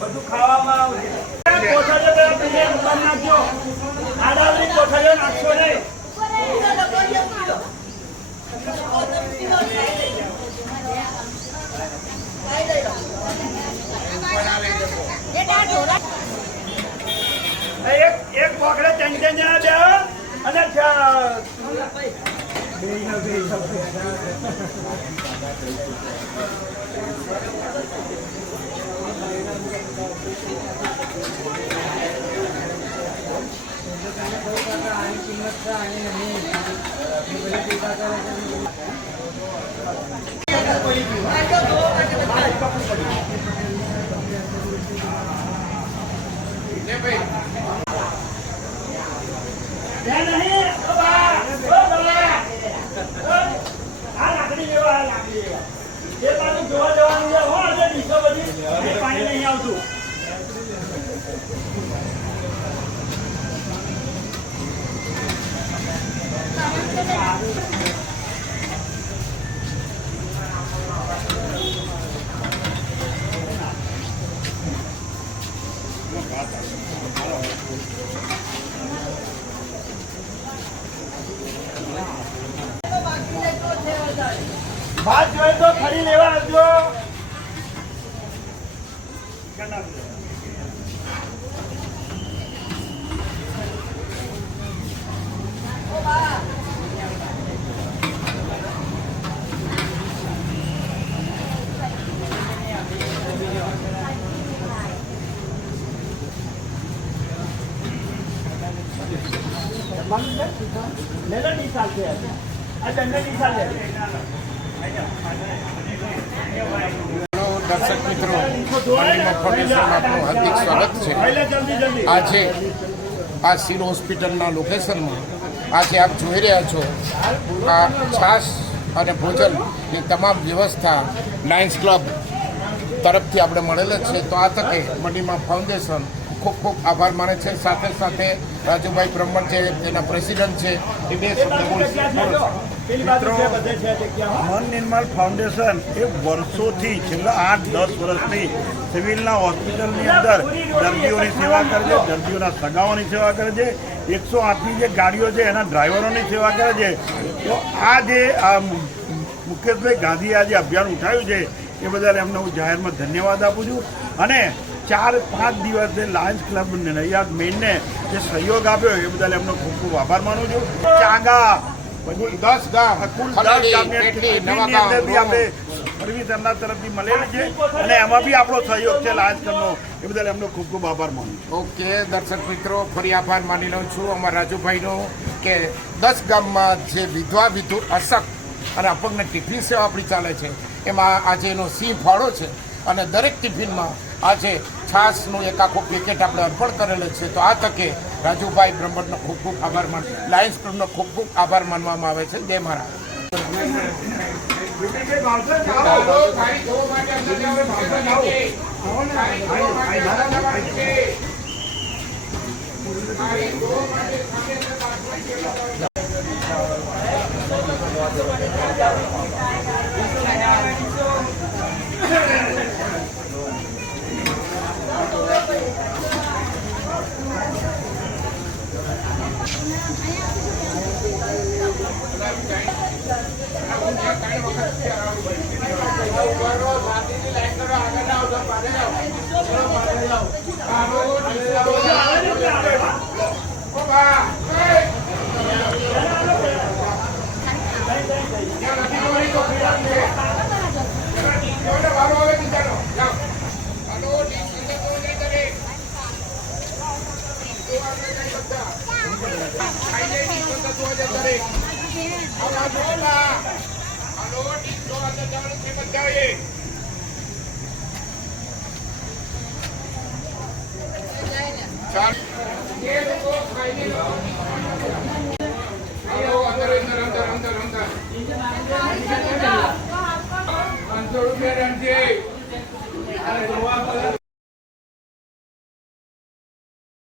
બધું ખાવામાં આવે નાખજો આડાવડી કોઠારીઓ નાખશો નહીં. એક બોકડે ત્રણ જણા બે અને પાણી નહીં આવતું. ભાત જોઈએ તો ફરી લેવા આવજો. લેલો ડી સાલ છે આ દંડ ડી સાલ છે. દર્શક મિત્રો, આપનું હાર્દિક સ્વાગત છે. આજે આ સિર હોસ્પિટલના લોકેશનમાં આજે આપ જોઈ રહ્યા છો આ છાશ અને ભોજનની તમામ વ્યવસ્થા લાયન્સ ક્લબ તરફથી આપણે મળેલ છે. તો આ તકે મનીમા ફાઉન્ડેશન ખૂબ ખૂબ આભાર માને છે. સાથે સાથે રાજુભાઈ બ્રહ્મણ છે, તેના પ્રેસિડન્ટ છે, એ બે મિત્રો, મન નિર્માણ ફાઉન્ડેશન એ વર્ષોથી છેલ્લા 8-10 વર્ષથી સિવિલના હોસ્પિટલની અંદર દર્દીઓની સેવા કરે છે, દર્દીઓના સગાઓની સેવા કરે છે, 108ની જે ગાડીઓ છે એના ડ્રાઈવરોની સેવા કરે છે. તો આ જે મુકેશભાઈ ગાંધીએ આ જે અભિયાન ઉઠાવ્યું છે એ બદલ એમને હું જાહેરમાં ધન્યવાદ આપું છું. અને 4-5 દિવસે લાયન્સ ક્લબ નડિયાદ મેઇનને જે સહયોગ આપ્યો એ બદલ એમનો ખૂબ ખૂબ આભાર માનું છું. ચાંગા પછી 10 ગામ કુલ 10 ગામની આપણે સર્વિસ એમના તરફથી મળેલી છે અને એમાં બી આપણો સહયોગ છે લાયન્સ ક્લબનો. એ બદલ એમનો ખૂબ ખૂબ આભાર માનું છું. ઓકે દર્શક મિત્રો, ફરી આભાર માની લઉં છું અમારા રાજુભાઈનો કે 10 ગામમાં જે વિધવા વિધુ અશક્ત અને અપંગને ટિફિન સેવા આપણી ચાલે છે એમાં આજે એનો સિંહ ફાળો છે. અને દરેક ટિફિનમાં આજે છાશનું એક આખું પેકેટ આપણે અર્પણ કરેલો છે. તો આ તકે રાજુભાઈ બ્રહ્મણનો ખૂબ ખૂબ આભાર લાયન્સ ક્લબનો ખૂબ ખૂબ આભાર માનવામાં આવે છે. જય મહારાજ. અંદર ₹500 રણજી.